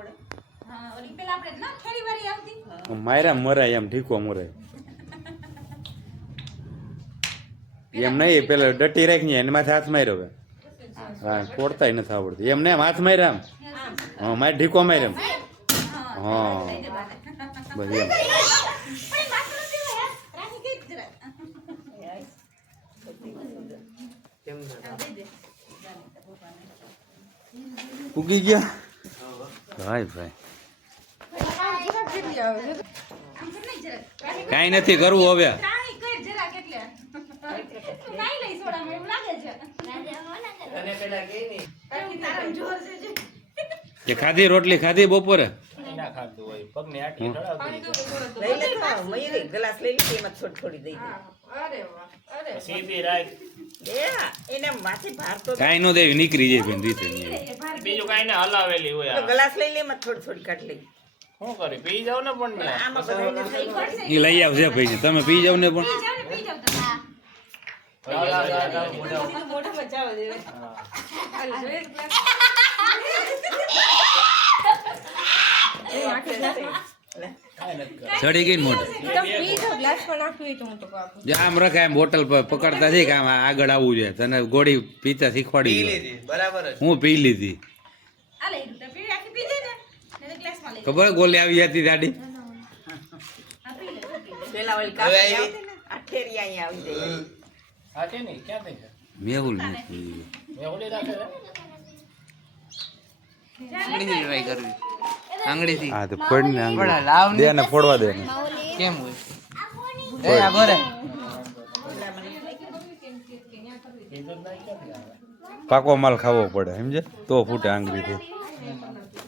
પડે. હા ઓલી પેલા આપણે ના ખેડી વાળી આવતી માયરા મરાય એમ ઠીકો મરાય એમ નહીં પેલા ડટી રાખી એને માથે હાથ માર્યો હવે હા ફોડતાય નથી આવડતું એમ ને હાથ માર્યા આમ હા મારે ઢીકો માર્યો હા બસ એમ ઉગી ગયા ભાઈ ભાઈ કાંઈ નથી કરવું હવે કે ખાધી રોટલી ખાધી બપોરે ગ્લાસ લઈ લીધી એમાં થોડી દઈ કાંઈ નો દેવી નીકળી જાય બેન રીતે બીજું કાંઈ ને હલાવેલી હોય ગ્લાસ લઈ લે એમાં થોડી કાઢ લઈ શું કરી પી જાવ ને પણ એ લઈ આવશે ભાઈ તમે પી જાવ ને પણ ચડી ગઈ મોટર આમ રખાય એમ બોટલ પર પકડતા છે કે આમ આગળ આવવું જોઈએ તને ગોળી પીતા શીખવાડી હું પી લીધી ખબર ગોળી આવી હતી દાડી મેહુલ આંગળીથી હા તો ફોડને દે ને ફોડવા દે ને કેમ હોય એ આગળ પાકો માલ ખાવો પડે સમજે તો ફૂટે આંગળીથી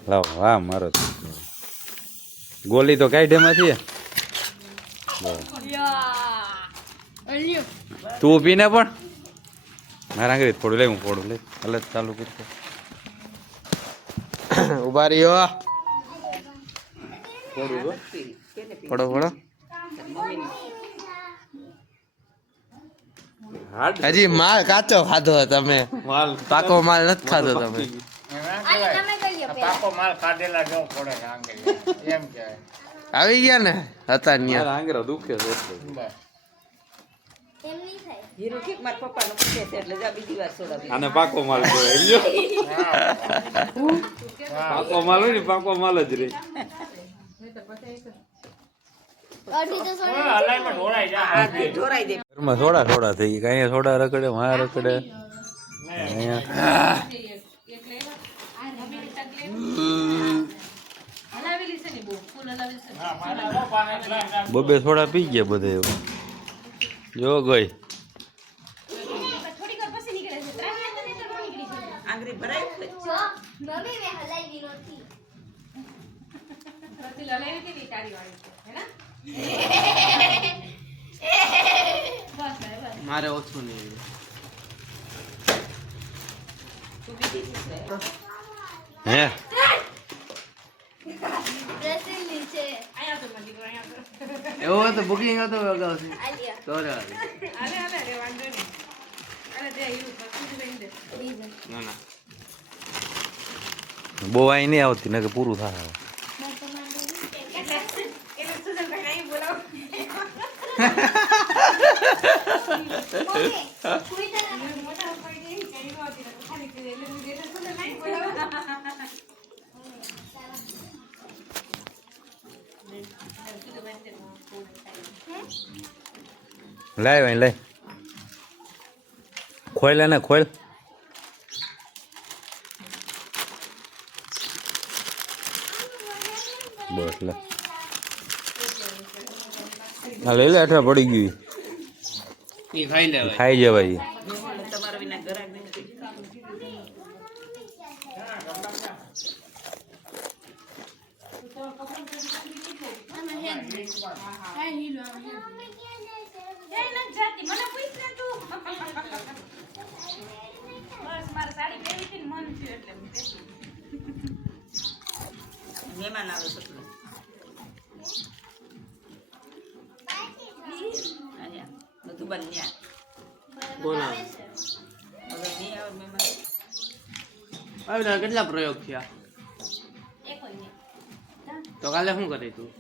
લાવ હા મારો ગોલી તો કાઢેમાંથી તું પીને પણ મારા આંગળી ફોડું લે હું ફોડું લે એટલે ચાલુ કરી ઉભા રહ્યો ફોડો ફોડો હજી માલ કાચો ખાધો તમે પાકો માલ નથી ખાધો તમે પાકો માલ ખાધેલા જો પડે એમ કહેવાય આવી ગયા ને હતા ન્યા આંગળા દુખે છે હીરો ઠીક મારા પપ્પાનો પૂછે છે એટલે જા બીજી વાર સોડા આને પાકો માલ કહેવાય સમજો પાકો માલ હોય ને પાકો માલ જ રે હલાઈમાં ઢોળાઈ જાય ઢોરાઈ દે ઘરમાં સોડા સોડા થઈ ગયા અહીંયા સોડા રખડે વાં રખડે અહીંયા બબે સોડા પી ગયા બધે જો ગઈ આંગળી ભરાય મારે ઓછું નહીં હે એવું હતું બુકિંગ હતું અગાઉથી તો ના ના બહુ આઈ નહીં આવતી ને કે પૂરું થાય લાય ભાઈ લઈ ખોલ ને ખોલ બસ લે આ લઈ લે અઠવા પડી ગયું એ ખાઈ લેવાય ખાઈ જવાય તમારા વિના ગરાક નહીં મહેમાન આવે સપનું બધું બન્યા બોલા હવે નહીં આવે મહેમાન કેટલા પ્રયોગ થયા એક હોય તો કાલે શું કરી તું